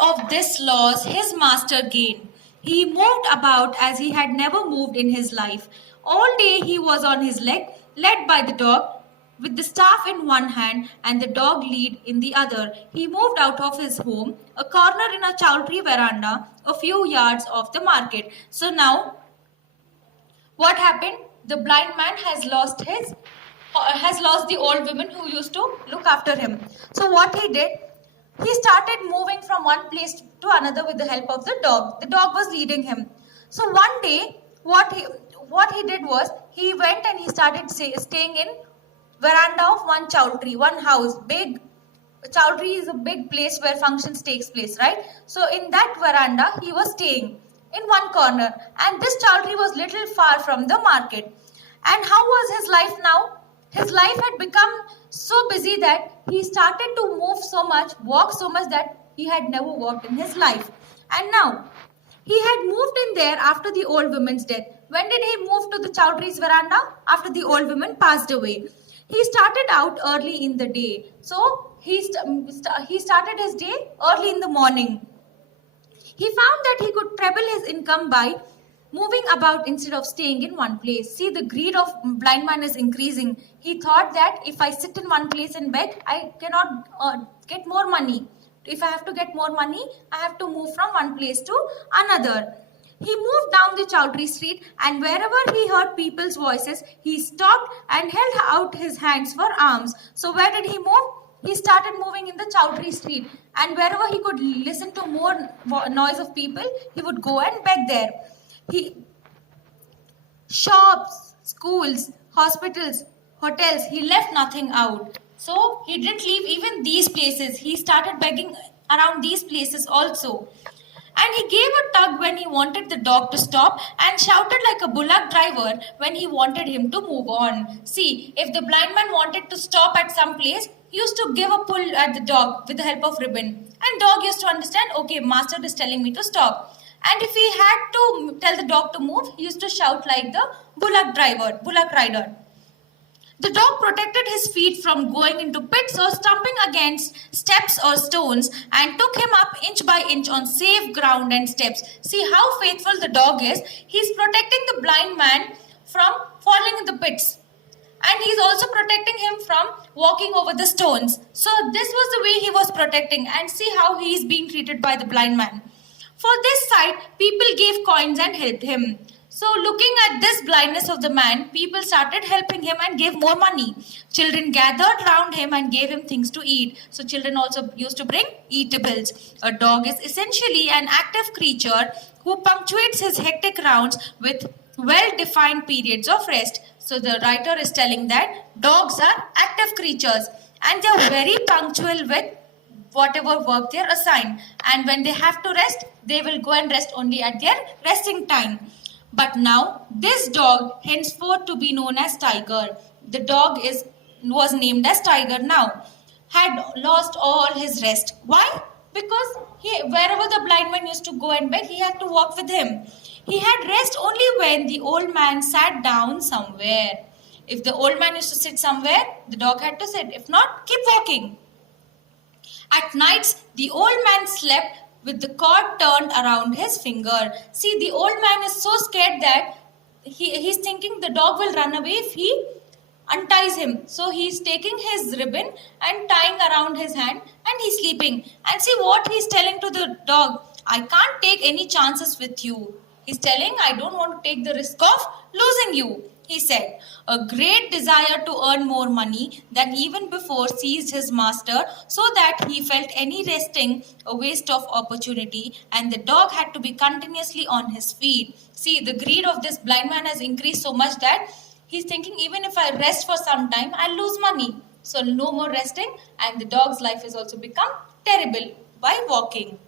of this loss his master gained. He moved about as he had never moved in his life. All day he was on his leg, led by the dog, with the staff in one hand and the dog lead in the other. He moved out of his home, a corner in a chowdhury veranda, a few yards off the market. So now, what happened? The blind man has lost the old woman who used to look after him. So what he did, he started moving from one place to another with the help of the dog. The dog was leading him. So one day, what he did was, he went and he started staying in veranda of one chowdhury, one house. Big chowdhury is a big place where functions takes place, right? So in that veranda, he was staying in one corner, and this chowdhury was little far from the market. And how was his life now? His life had become so busy that he started to move so much, walk so much that he had never walked in his life. And now, he had moved in there after the old woman's death. When did he move to the chowdhury's veranda? After the old woman passed away. He started out early in the day. So, he started his day early in the morning. He found that he could treble his income by moving about instead of staying in one place. See, the greed of blind man is increasing. He thought that if I sit in one place and beg, I cannot get more money. If I have to get more money, I have to move from one place to another. He moved down the Chowdhury street, and wherever he heard people's voices, he stopped and held out his hands for alms. So where did he move? He started moving in the Chowdhury street, and wherever he could listen to more noise of people, he would go and beg there. Shops, schools, hospitals, hotels, he left nothing out. So he didn't leave even these places. He started begging around these places also. And he gave a tug when he wanted the dog to stop, and shouted like a bullock driver when he wanted him to move on. See, if the blind man wanted to stop at some place, he used to give a pull at the dog with the help of ribbon. And dog used to understand, okay, master is telling me to stop. And if he had to tell the dog to move, he used to shout like the bullock rider. The dog protected his feet from going into pits or stumping against steps or stones, and took him up inch by inch on safe ground and steps. See how faithful the dog is. He's protecting the blind man from falling in the pits. And he's also protecting him from walking over the stones. So this was the way he was protecting, and see how he is being treated by the blind man. For this sight, people gave coins and helped him. So looking at this blindness of the man, people started helping him and gave more money. Children gathered round him and gave him things to eat. So children also used to bring eatables. A dog is essentially an active creature who punctuates his hectic rounds with well-defined periods of rest. So the writer is telling that dogs are active creatures and they are very punctual with whatever work they are assigned. And when they have to rest, they will go and rest only at their resting time. But now, this dog, henceforth to be known as Tiger, the dog was named as Tiger now, had lost all his rest. Why? Because wherever the blind man used to go and beg, he had to walk with him. He had rest only when the old man sat down somewhere. If the old man used to sit somewhere, the dog had to sit. If not, keep walking. At nights, the old man slept with the cord turned around his finger. See, the old man is so scared that he's thinking the dog will run away if he unties him. So he's taking his ribbon and tying around his hand, and he's sleeping. And see what he's telling to the dog. I can't take any chances with you. He's telling, I don't want to take the risk of losing you. He said, a great desire to earn more money than even before seized his master, so that he felt any resting a waste of opportunity, and the dog had to be continuously on his feet. See, the greed of this blind man has increased so much that he's thinking, even if I rest for some time, I'll lose money. So no more resting, and the dog's life has also become terrible by walking.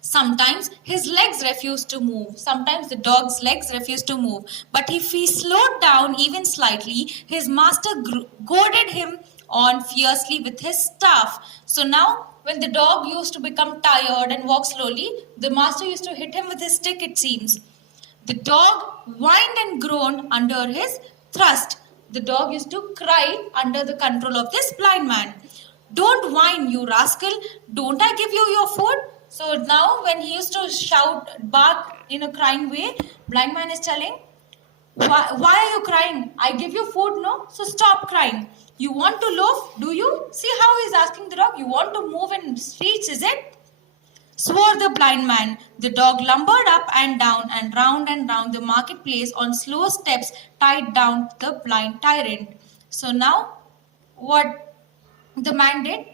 Sometimes his legs refused to move. Sometimes the dog's legs refused to move. But if he slowed down even slightly, his master goaded him on fiercely with his staff. So now, when the dog used to become tired and walk slowly, the master used to hit him with his stick, it seems. The dog whined and groaned under his thrust. The dog used to cry under the control of this blind man. Don't whine, you rascal. Don't I give you your food? So now when he used to shout, bark in a crying way, blind man is telling, why are you crying? I give you food, no? So stop crying. You want to loaf, do you? See how he's asking the dog, you want to move in streets, is it? Swore the blind man. The dog lumbered up and round the marketplace on slow steps tied down the blind tyrant. So now, what the man did?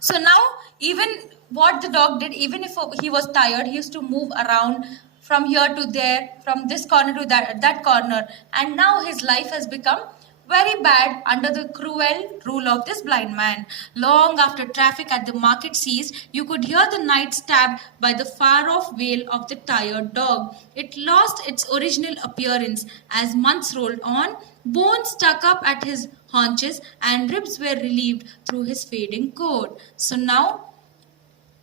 So now, even what the dog did, even if he was tired, he used to move around from here to there, from this corner to that corner. And now his life has become very bad under the cruel rule of this blind man. Long after traffic at the market ceased, you could hear the night stabbed by the far-off wail of the tired dog. It lost its original appearance as months rolled on. Bones stuck up at his haunches and ribs were relieved through his fading coat. So now,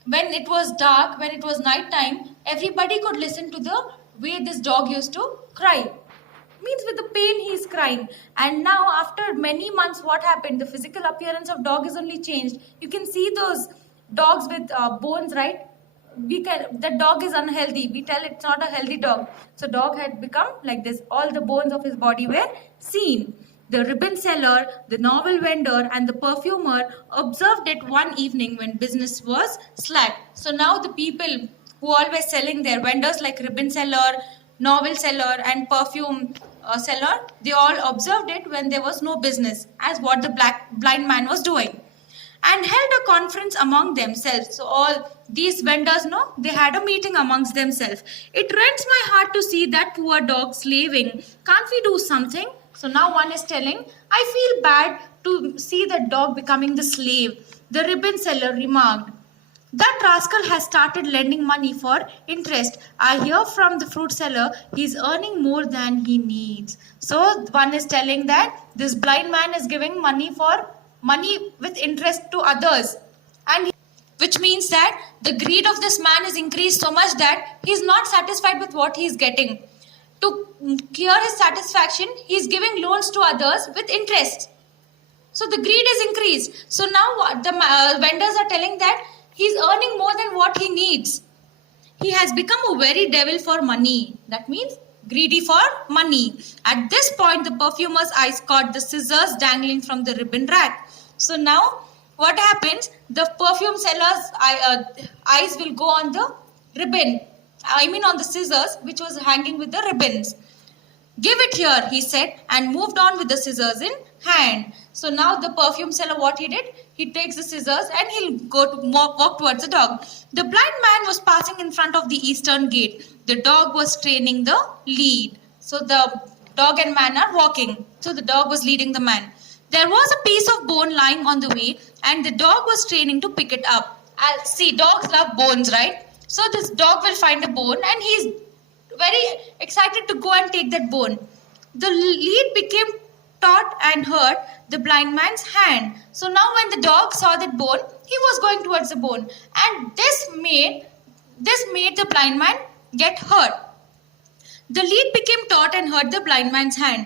when it was dark, when it was night time, everybody could listen to the way this dog used to cry. Means with the pain he is crying. And now after many months, what happened? The physical appearance of dog is only changed. You can see those dogs with bones, right? The dog is unhealthy. We tell it's not a healthy dog. So dog had become like this. All the bones of his body were seen. The ribbon seller, the novel vendor, and the perfumer observed it one evening when business was slack. So now the people who are always selling their vendors like ribbon seller, novel seller, and perfume seller, they all observed it when there was no business, as what the blind man was doing, and held a conference among themselves. So all these vendors, they had a meeting amongst themselves. It rends my heart to see that poor dog slaving. Can't we do something? So now one is telling, I feel bad to see the dog becoming the slave. The ribbon seller remarked, that rascal has started lending money for interest. I hear from the fruit seller he's earning more than he needs. So one is telling that this blind man is giving money with interest to others. And which means that the greed of this man is increased so much that he's not satisfied with what he's getting. To clear his satisfaction, he's giving loans to others with interest. So the greed is increased. So now the vendors are telling that he's earning more than what he needs. He has become a very devil for money. That means greedy for money. At this point, the perfumer's eyes caught the scissors dangling from the ribbon rack. So now, what happens? The perfume seller's eyes will go on the ribbon. On the scissors which was hanging with the ribbons. Give it here, he said, and moved on with the scissors in hand. So now the perfume seller, what he did? He takes the scissors and he'll go to walk towards the dog. The blind man was passing in front of the eastern gate. The dog was training the lead. So the dog and man are walking. So the dog was leading the man. There was a piece of bone lying on the way and the dog was training to pick it up. See, dogs love bones, right? So this dog will find a bone and he's very excited to go and take that bone. The lead became taut and hurt the blind man's hand. So now when the dog saw that bone, he was going towards the bone. And this made the blind man get hurt. The lead became taut and hurt the blind man's hand.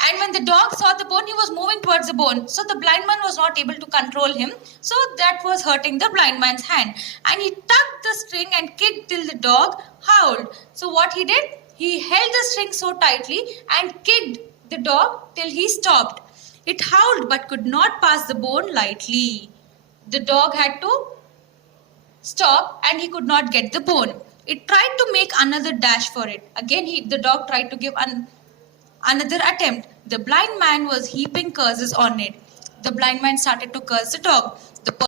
And when the dog saw the bone, he was moving towards the bone. So the blind man was not able to control him. So that was hurting the blind man's hand. And he tugged the string and kicked till the dog howled. So what he did? He held the string so tightly and kicked the dog till he stopped. It howled but could not pass the bone lightly. The dog had to stop and he could not get the bone. It tried to make another dash for it. Again, the dog tried to give another attempt. The blind man was heaping curses on it. The blind man started to curse the dog. The